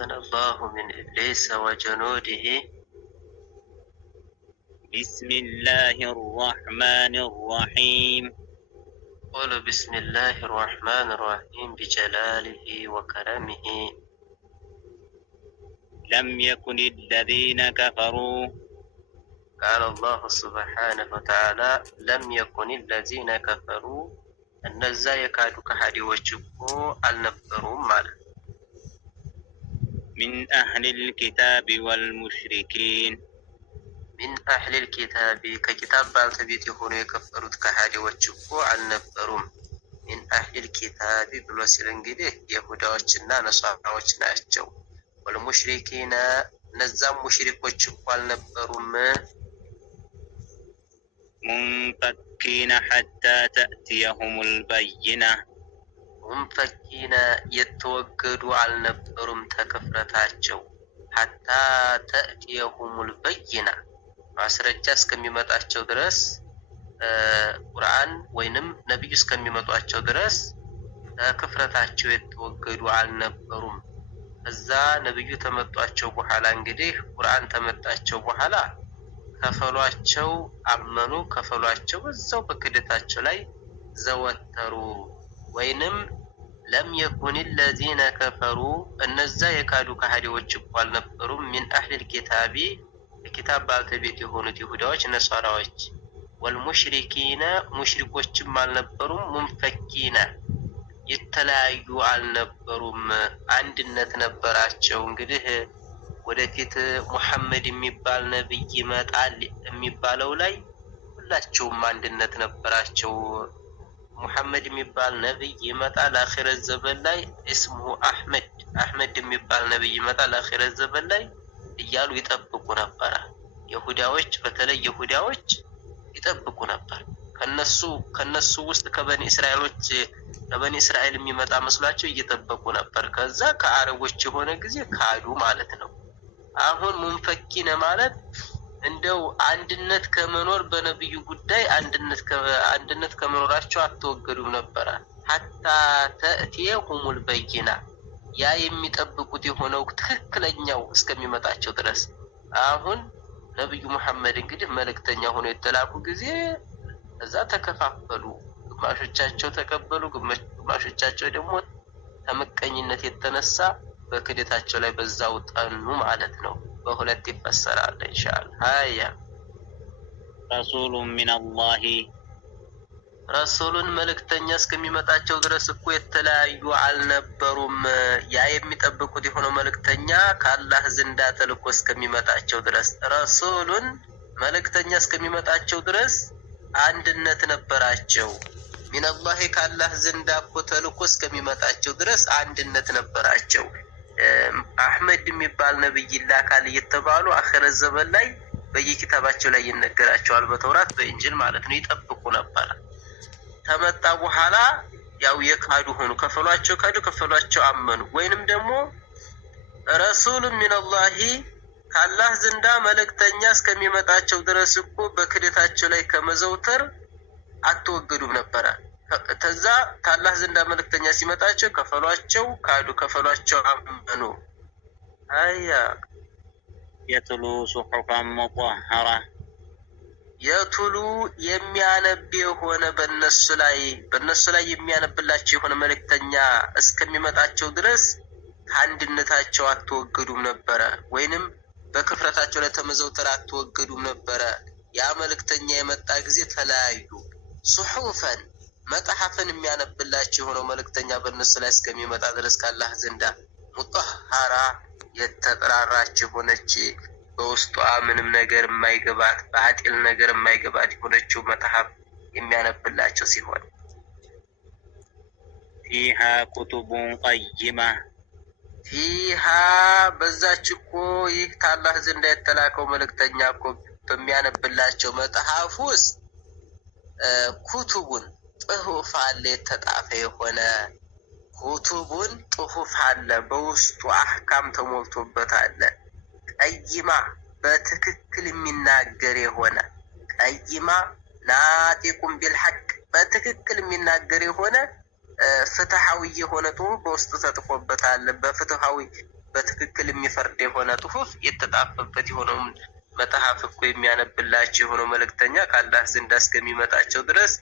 أعاذنا الله من إبليس وجنوده. بسم الله الرحمن الرحيم. قل بسم الله الرحمن الرحيم بجلاله وكرمه. لم يكن الذين كفروا. قال الله سبحانه وتعالى لم يكن الذين كفروا እነዛ የካዱ ከሃዲዎች እኮ አልነበሩም ማለት من أهل الكتاب والمشركين من أهل الكتاب ከኪታብ ባልተቤት የሆኑ የከፈሩት ከሃዲዎች እኮ አልነበሩም። من أهل الكتاب ብሎ ሲል እንግዲህ ይሁዳዎችና ነሷራዎች ናቸው። والمشركين እነዛም ሙሽሪኮች እኮ አልነበሩም። منفكين حتى تأتيهم البينة منفكين يتوجدوا على النبرم تكفرتاቸው حتى تأتيهم البينة ማስረጃ እስከሚመጣቸው ድረስ ቁርአን ወይንም ነብዩ እስከሚመጣቸው ድረስ ተከፍረታቸው የተወገዱ አልነበሩም። እዛ ነብዩ ተመጣጣቸው በኋላ እንግዲህ ቁርአን ተመጣጣቸው በኋላ ከፈሏቸው አመኑ፣ ከፈሏቸው በዛው በክደታቸው ላይ ዘወተሩ። ወይንም ለም يكن الذين كفروا እነዛ የካዱ ከሃዲዎች እኮ አልነበሩም። من أهل الكتاب የኪታብ ባልተቤት የሆኑት ይሁዳዎች ነሷራዎች والمشركين ሙሽሪኮችም አልነበሩም። منفكين የተለያዩ አልነበሩም፣ አንድነት ነበራቸው። እንግዲህ ወደፊት ሙሐመድ የሚባል ነብይ ይመጣል የሚባለው ላይ ሁላቸውም አንድነት ነበራቸው። ሙሐመድ የሚባል ነብይ ይመጣል አኺረት ዘመን ላይ እስሙ አህመድ የሚባል ነብይ ይመጣል አኺረት ዘመን ላይ እያሉ ይጠብቁ ነበር። ይሁዳዎች በተለይ ይሁዳዎች ይጠብቁ ነበር። ከነሱ ውስጥ ከበኒ እስራኤል የሚመጣ መስሏቸው እየጠበቁ ነበር። ከዛ ከአረቦች የሆነ ጊዜ ካዱ ማለት ነው። አሁን ሙንፈኪነ ማለት እንደው አንድነት ከመኖር በነብዩ ጉዳይ አንድነት ከመኖራቸው አትወገዱም ነበር። ሐታ ተእቲየሁሙል በይና ያ የሚጠብቁት የሆነው ትክክለኛው እስከሚመጣቸው ድረስ። አሁን ነብዩ መሐመድ እንግዲህ መልእክተኛ ሆኖ የተላኩ ጊዜ እዛ ተከፋፈሉ። ግማሾቻቸው ተቀበሉ፣ ግማሾቻቸው ደግሞ ተመቀኝነት የተነሳ በክደታቸው ላይ በዛው ጠኑ ማለት ነው። በሁለት ይፈሰራል ኢንሻአላህ። ሃያ رسول من الله ረሱሉን መልእክተኛ እስከሚመጣቸው ድረስ እኮ የተለያዩ አልነበሩም። ያ የሚጠብቁት የሆነው መልእክተኛ ከአላህ ዘንድ ተልኮ እስከሚመጣቸው ድረስ ረሱሉን መልእክተኛ እስከሚመጣቸው ድረስ አንድነት ነበራቸው። من الله ከአላህ ዘንድ እኮ ተልኮ እስከሚመጣቸው ድረስ አንድነት ነበራቸው። አህመድ የሚባል ነብይ ይላካል እየተባሉ አኺረት ዘመን ላይ በየኪታባቸው ላይ ይነገራቸዋል፣ በተውራት በእንጂል ማለት ነው። ይጠብቁ ነበር። ተመጣ በኋላ ያው የካዱ ሆኑ። ከፈሏቸው አመኑ። ወይንም ደግሞ ረሱል من الله ከአላህ ዘንድ መልእክተኛ እስከሚመጣቸው ድረስ እኮ በክደታቸው ላይ ከመዘውተር አትወገዱም ነበር። ተዛ ታላህ ዘንድ መልእክተኛ ሲመጣቸው ከፈሏቸው ካዱ፣ ከፈሏቸው አመኑ። አያ የትሉ ሱሑፋ ሙጠህራ የትሉ የሚያነብ የሆነ በእነሱ ላይ የሚያነብላቸው የሆነ መልእክተኛ እስከሚመጣቸው ድረስ ከአንድነታቸው አትወገዱም ነበረ። ወይንም በክፍረታቸው ላይ ተመዘውተር አትወገዱም ነበረ። ያ መልእክተኛ የመጣ ጊዜ ተለያዩ። ሱሑፈን መጽሐፍን የሚያነብላቸው የሆነው መልእክተኛ በእነሱ ላይ እስከሚመጣ ድረስ ከአላህ ዘንድ ሙጠህራ የተጠራራች የሆነች በውስጧ ምንም ነገር የማይገባት ባጢል ነገር የማይገባት የሆነችው መጽሐፍ የሚያነብላቸው ሲሆን ፊሃ ኩቱቡን ቀይማ ፊሃ በዛች እኮ ይህ ከአላህ ዘንድ የተላከው መልእክተኛ እኮ በሚያነብላቸው መጽሐፍ ውስጥ ኩቱቡን ጽሑፍ አለ፣ የተጻፈ የሆነ ኩቱቡን ጽሑፍ አለ፣ በውስጡ አህካም ተሞልቶበታል። ቀይማ በትክክል የሚናገር የሆነ ቀይማ ናጢቁን ቢልሐቅ በትክክል የሚናገር የሆነ ፍትሃዊ የሆነ ጽሑፍ በውስጡ ተጽፎበታል። በፍትሃዊ በትክክል የሚፈርድ የሆነ ጽሑፍ የተጣፈበት የሆነው መጽሐፍ እኮ የሚያነብላቸው የሆነው መልእክተኛ ከአላህ ዘንድ እስከሚመጣቸው ድረስ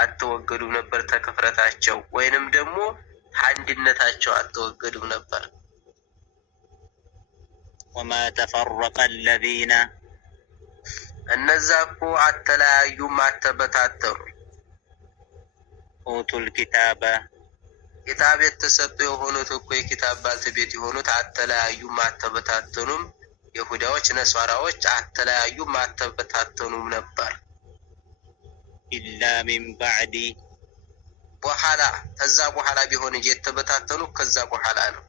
አትወገዱም ነበር ተከፍረታቸው ወይንም ደግሞ አንድነታቸው አትወገዱም ነበር። ወማ ተፈረቀ الذين እነዛ እኮ አተለያዩም አተበታተኑ ኡቱል ኪታበ ኪታብ የተሰጡ የሆኑት እኮ የኪታብ ባልተቤት የሆኑት አተለያዩም አተበታተኑም ይሁዳዎች ነሷራዎች አተለያዩም አተበታተኑም ነበር። ኢላ ሚን ባዕዲ በኋላ ከዛ በኋላ ቢሆን እንጂ የተበታተኑ ከዛ በኋላ ነው።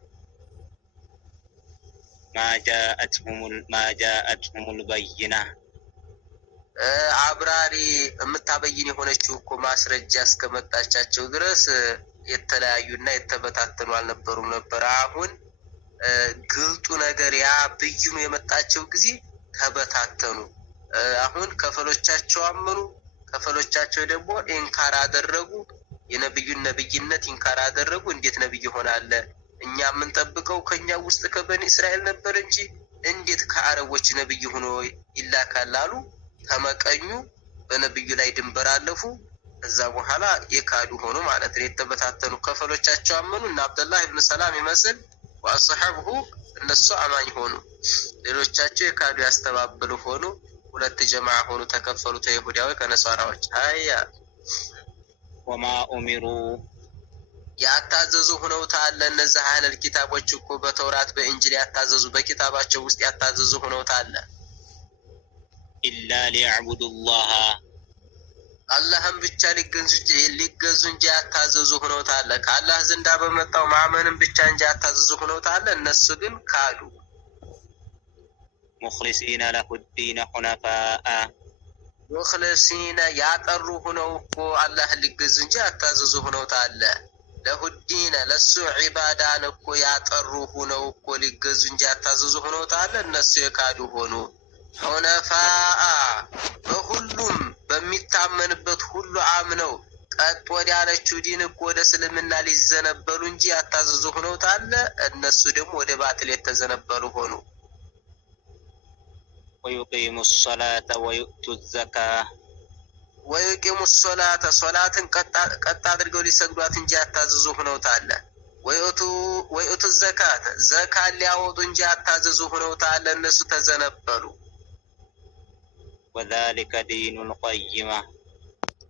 ማ ጃአትሁሙል በይና አብራሪ የምታበይን የሆነችው እኮ ማስረጃ እስከመጣቻቸው ድረስ የተለያዩና የተበታተኑ አልነበሩም ነበር። አሁን ግልጡ ነገር ያ ብይኑ የመጣቸው ጊዜ ተበታተኑ። አሁን ከፈሎቻቸው አመኑ፣ ከፈሎቻቸው ደግሞ ኢንካር አደረጉ። የነብዩን ነብይነት ኢንካር አደረጉ። እንዴት ነብይ ይሆናል? እኛ የምንጠብቀው ከኛ ውስጥ ከበኒ እስራኤል ነበር እንጂ እንዴት ከአረቦች ነብይ ሆኖ ይላካል አሉ። ተመቀኙ፣ በነብዩ ላይ ድንበር አለፉ። ከዛ በኋላ የካዱ ሆኑ ማለት ነው። የተበታተኑ ከፈሎቻቸው አመኑ እና አብደላህ ኢብኑ ሰላም ይመስል ወአስሐብሁ እነሱ አማኝ ሆኑ። ሌሎቻቸው የካዱ ያስተባበሉ ሆኑ። ሁለት ጀማዓ ሆኑ፣ ተከፈሉ። ተይሁዳዊ ከነሷራዎች አያ ወማ ኡሚሩ ያታዘዙ ሆነው ታለ እነዛ አህለል ኪታቦች እኮ በተውራት በእንጂል ያታዘዙ በኪታባቸው ውስጥ ያታዘዙ ሆነው ታለ ኢላ ሊዕቡዱላህ አላህን ብቻ ሊገዙ እንጂ ያታዘዙ ሆነው ታለ ከአላህ ዘንዳ በመጣው ማመንን ብቻ እንጂ ያታዘዙ ሆነው ታለ። እነሱ ግን ካዱ። ሙኽሊሲነ ለሁ ዲነ ሁነፋአ ሙኽሊሲነ ያጠሩ ሆነው እኮ አላህን ሊገዙ እንጂ ያታዘዙ ሆነው ታለ። ለሁ ዲነ ለሱ ዒባዳን እኮ ያጠሩ ሆነው እኮ ሊገዙ እንጂ ያታዘዙ ሆነው ታለ። እነሱ የካዱ ሆኑ። ሁነፋአ በሁሉም በሚታመንበት ሁሉ አምነው ቀጥ ወዳለችው ዲን እኮ ወደ እስልምና ሊዘነበሉ እንጂ ያታዘዙ ሆነው ታለ። እነሱ ደግሞ ወደ ባጥል የተዘነበሉ ሆኑ። ወዩቂሙ ሰላተ ወዩእቱ ዘካ ወዩቂሙ ሰላተ ሶላትን ቀጥ አድርገው ሊሰግዷት እንጂ ያታዘዙ ሆነው ታለ። ወዩእቱ ዘካተ ዘካን ሊያወጡ እንጂ ያታዘዙ ሆነው ታለ። እነሱ ተዘነበሉ። ወዛሊከ ዲኑል ቀይማ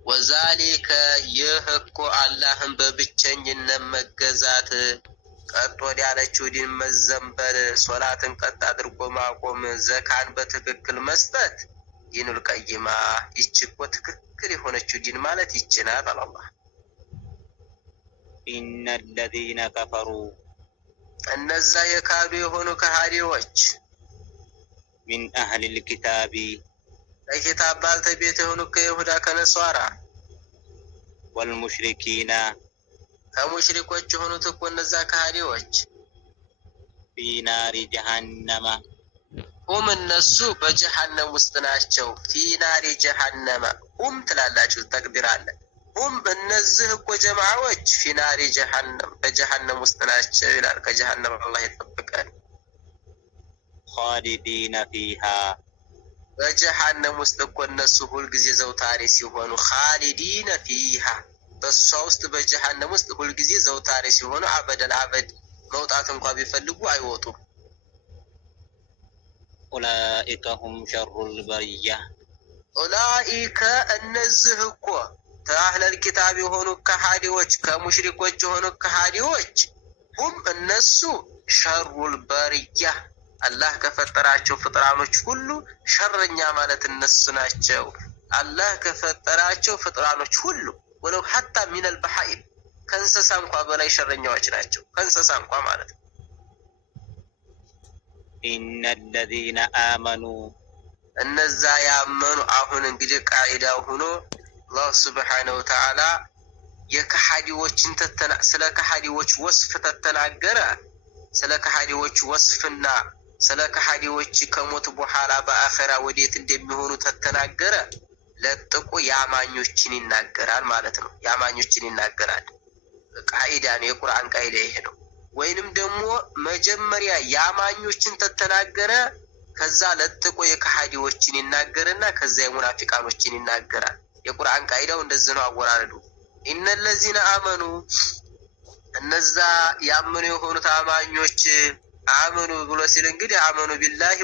ወዛሊከ ይህ እኮ አላህን በብቸኝነት መገዛት ቀጥ ወዳለችው ዲን መዘንበል ሶላትን ቀጥ አድርጎ ማቆም ዘካን በትክክል መስጠት ዲኑል ቀይማ ይች እኮ ትክክል የሆነችው ዲን ማለት ይች ናት። አላህ ኢነ ለዚነ ከፈሩ እነዛ የካዱ የሆኑ ከሃዲዎች ሚን አህሊል ኪታቢ ከኪታብ ባልተቤት የሆኑ ከይሁዳ ከነሷራ ወልሙሽሪኪና ከሙሽሪኮች የሆኑት እኮ እነዛ ከሃዲዎች ፊ ናሪ ጀሃነመ ሁም እነሱ በጀሃነም ውስጥ ናቸው። ፊ ናሪ ጀሃነመ ሁም ትላላችሁ ተቅዲር አለ። ሁም እነዚህ እኮ ጀማዓዎች ፊ ናሪ ጀሃነም በጀሃነም ውስጥ ናቸው ይላል። ከጀሃነም አላህ ይጠብቀን። ኻሊዲነ ፊሃ በጀሃነም ውስጥ እኮ እነሱ ሁልጊዜ ዘውታሪ ሲሆኑ ኻሊዲነ ፊሃ በሷ ውስጥ በጀሃነም ውስጥ ሁልጊዜ ዘውታሪ ሲሆኑ አበደል አበድ መውጣት እንኳን ቢፈልጉ አይወጡም። ኡላኢከ ሁም ሸሩል በሪያ ኡላኢከ እነዚህ እኮ ከአህለል ኪታብ የሆኑ ከሃዲዎች ከሙሽሪኮች የሆኑ ከሃዲዎች ሁም እነሱ ሸሩል በሪያ አላህ ከፈጠራቸው ፍጥራኖች ሁሉ ሸረኛ ማለት እነሱ ናቸው። አላህ ከፈጠራቸው ፍጥራኖች ሁሉ ወለው ሐታ ሚነል በሃኢም ከእንስሳ እንኳ በላይ ሸረኛዎች ናቸው። ከእንስሳ እንኳ ማለት ነው። ኢነ ለዚነ አመኑ እነዛ ያመኑ አሁን እንግዲህ ቃዒዳው ሆኖ አላህ ሱብሓነሁ ወተዓላ የከሃዲዎችን ስለ ከሃዲዎች ወስፍ ተተናገረ። ስለ ከሃዲዎች ወስፍና ስለ ከሃዲዎች ከሞት በኋላ በአኺራ ወዴት እንደሚሆኑ ተተናገረ። ለጥቆ ያማኞችን ይናገራል ማለት ነው። ያማኞችን ይናገራል። ቃዒዳ ነው፣ የቁርአን ቃዒዳ ይሄ ነው። ወይንም ደግሞ መጀመሪያ ያማኞችን ተተናገረ ከዛ ለጥቆ የከሃዲዎችን ይናገርና ከዛ የሙናፊቃኖችን ይናገራል። የቁርአን ቃይዳው እንደዚህ ነው አወራረዱ። ኢነለዚነ አመኑ እነዛ ያመኑ የሆኑት አማኞች አመኑ ብሎ ሲል እንግዲህ አመኑ ቢላሂ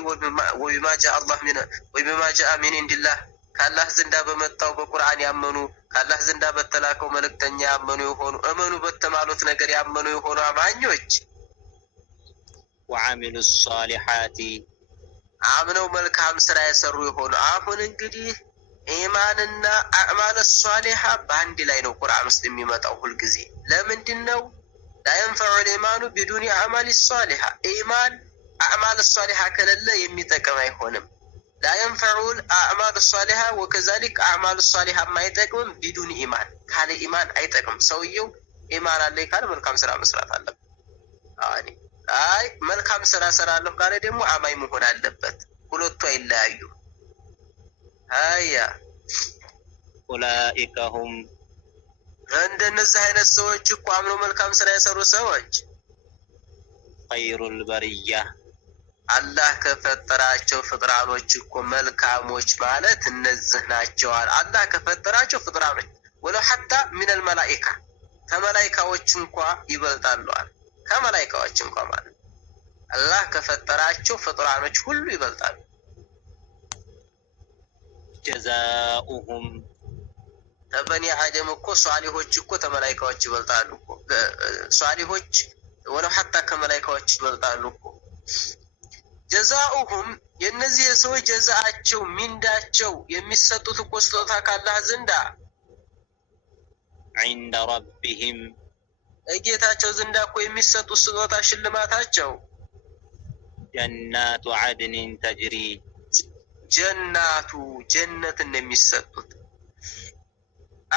ወቢማ ጃአ ሚን ኢንዲላህ ካላህ ዘንዳ በመጣው በቁርአን ያመኑ ካላህ ዘንዳ በተላከው መልእክተኛ ያመኑ የሆኑ እመኑ በተማሉት ነገር ያመኑ የሆኑ አማኞች ወዓሚሉ ሷሊሓቲ አምነው መልካም ስራ የሰሩ የሆኑ አሁን እንግዲህ ኢማንና አዕማል ሷሊሓ በአንድ ላይ ነው ቁርአን ውስጥ የሚመጣው ሁልጊዜ። ለምንድን ነው ላ የንፈዑ ልኢማኑ ቢዱኒ አዕማል ሷሊሓ ኢማን አዕማል ሷሊሓ ከሌለ የሚጠቅም አይሆንም። ላ የንፈዑ አዕማል ሷሊሓ ወከዛሊክ አዕማል ሷሊሓ አይጠቅምም ቢዱኒ ኢማን ካለ ኢማን አይጠቅም። ሰውየው ኢማን አለኝ ካለ መልካም ስራ መስራት አለበት። አይ መልካም ስራ ሰራለሁ ካለ ደግሞ አማኝ መሆን አለበት። ሁለቱ አይለያዩ። አያ ኡላኢከ ሁም እንደነዚህ አይነት ሰዎች እኮ አምነው መልካም ስራ የሰሩ ሰዎች ኸይሩል በሪያ አላህ ከፈጠራቸው ፍጥራኖች እኮ መልካሞች ማለት እነዚህ ናቸው። አላህ ከፈጠራቸው ፍጥራኖች ወለው ሐታ ሚነል መላኢካ ከመላኢካዎች እንኳ ይበልጣሉ። ከመላኢካዎች እንኳ ማለት አላህ ከፈጠራቸው ፍጥራኖች ሁሉ ይበልጣሉ። ጀዛኡሁም ተበኒ አደም እኮ ሷሊሆች እኮ ተመላኢካዎች ይበልጣሉ እኮ ሷሊሆች ወለው ሐታ ከመላኢካዎች ይበልጣሉ እኮ። ጀዛኡሁም የነዚህ የሰዎች ጀዛአቸው ሚንዳቸው የሚሰጡት እኮ ስጦታ ካላህ ዘንዳ ዒንደ ረቢሂም እጌታቸው ዘንዳ እኮ የሚሰጡት ስጦታ ሽልማታቸው ጀናቱ ዐድኒን ተጅሪ ጀናቱ ጀነትን የሚሰጡት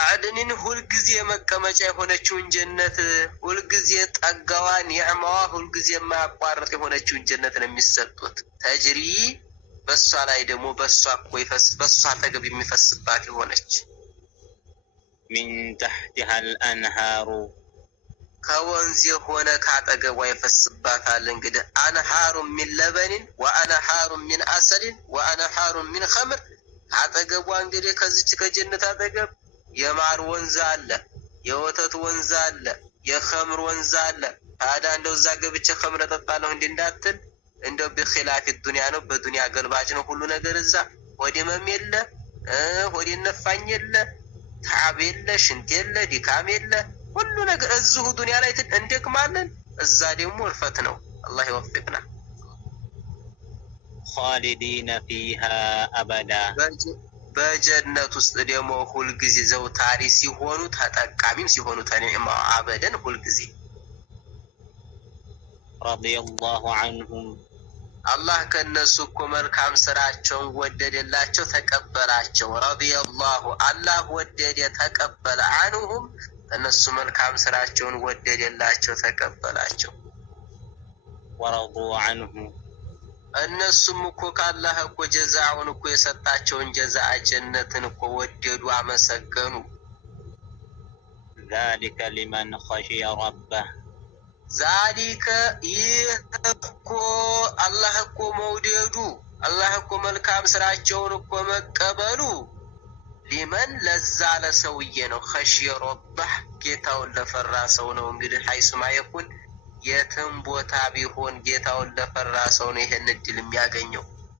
አዕድንን ሁልጊዜ መቀመጫ የሆነችውን ጀነት ሁልጊዜ ጠጋዋ ኒዕማዋ ሁልጊዜ የማያቋርጥ የሆነችውን ጀነትን የሚሰጡት ተጅሪ በሷ ላይ ደግሞ በሷ እኮ በሷ አጠገብ የሚፈስባት የሆነች ሚን ተሕቲሃ አልአንሃሩ ከወንዝ የሆነ ካጠገቧ ይፈስባታል። እንግዲህ አንሃሩ ሚን ለበኒን ወአንሃሩ ሚን አሰሊን ወአንሃሩ ሚን ኸምር አጠገቧ እንግዲህ ከዚች ከጀነት አጠገብ የማር ወንዝ አለ፣ የወተት ወንዝ አለ፣ የኸምር ወንዝ አለ። ታዲያ እንደው እዛ ገብቼ ኸምር እጠጣለሁ እንዴ እንዳትል፣ እንደው በኺላፊ ዱንያ ነው፣ በዱንያ ገልባጭ ነው ሁሉ ነገር። እዛ ሆዴ መም የለ ሆዴ ነፋኝ የለ ታብ የለ ሽንት የለ ድካም የለ ሁሉ ነገር እዚሁ ዱንያ ላይ እንደክማለን። እዛ ደግሞ እርፈት ነው። አላህ ይወፍቅና። ኻሊዲነ ፊሃ አበዳ በጀነት ውስጥ ደግሞ ሁልጊዜ ዘውታሪ ሲሆኑ ተጠቃሚም ሲሆኑ ተኒዕማው አበደን ሁልጊዜ። ረዲየላሁ ዐንሁም አላህ ከነሱ እኮ መልካም ስራቸውን ወደደላቸው ተቀበላቸው። ረዲየላሁ አላህ ወደደ ተቀበለ፣ ዐንሁም እነሱ መልካም ስራቸውን ወደደላቸው ተቀበላቸው። ወረዱ ዐንሁ እነሱም እኮ ካላህ እኮ ጀዛውን እኮ የሰጣቸውን ጀዛአ ጀነትን እኮ ወደዱ አመሰገኑ። ዛሊከ ሊመን ኸሺየ ረበህ ዛሊከ ይህ እኮ አላህ እኮ መውደዱ አላህ እኮ መልካም ስራቸውን እኮ መቀበሉ ሊመን ለዛ ለሰውዬ ነው። ኸሺየ ረበህ ጌታውን ለፈራ ሰው ነው። እንግዲህ ሐይሱማ ይኩን የትም ቦታ ቢሆን ጌታውን ለፈራ ሰው ነው ይሄን እድል የሚያገኝ።